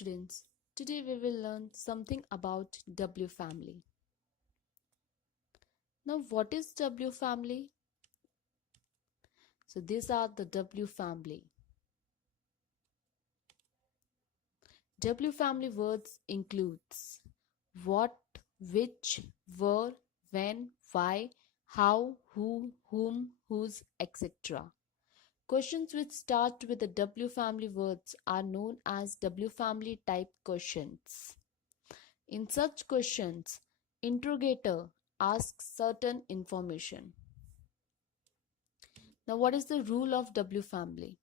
students, today we will learn something about W family. Now what is W family? So these are the W family. W family words includes what, which, where, when, why, how, who, whom, whose, etc. Questions which start with the W family words are known as W family type questions. In such questions, interrogator asks certain information. Now, what is the rule of W family?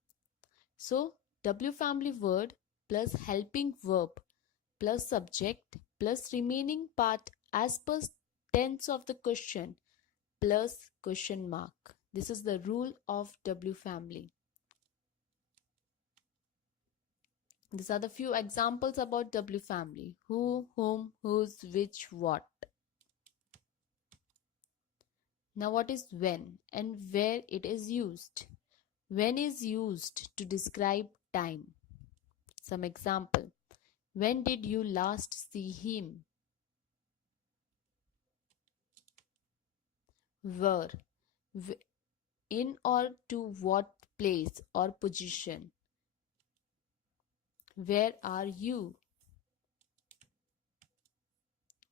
So, W family word plus helping verb plus subject plus remaining part as per tense of the question plus question mark. This is the rule of W family. These are the few examples about W family. Who, whom, whose, which, what. Now what is when and where it is used? When is used to describe time. Some example. When did you last see him? Where? In or to what place or position? Where are you?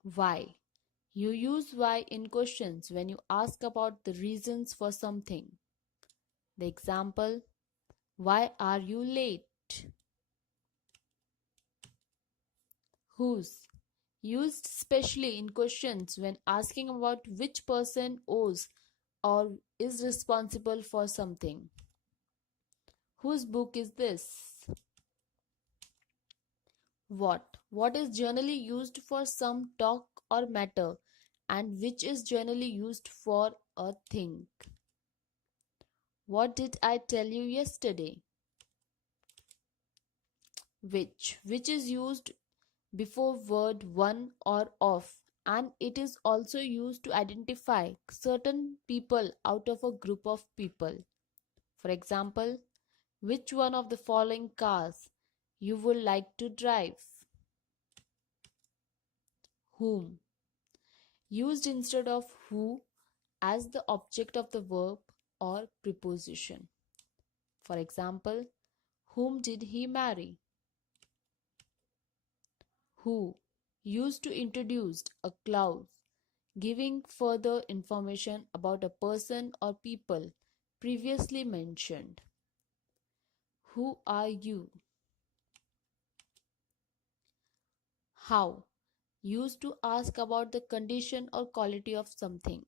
Why? You use why in questions when you ask about the reasons for something. The example, why are you late? Whose? Used specially in questions when asking about which person owes or is responsible for something. Whose book is this? What? What is generally used for some talk or matter and which is generally used for a thing. What did I tell you yesterday? Which is used before word one or of, and it is also used to identify certain people out of a group of people. For example, which one of the following cars you would like to drive? Whom? Used instead of who as the object of the verb or preposition. For example, whom did he marry? Who? Used to introduce a clause giving further information about a person or people previously mentioned. Who are you? How? Used to ask about the condition or quality of something.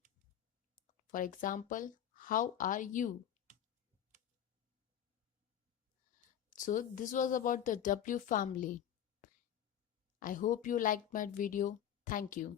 For example, how are you? So this was about the W family. I hope you liked my video. Thank you.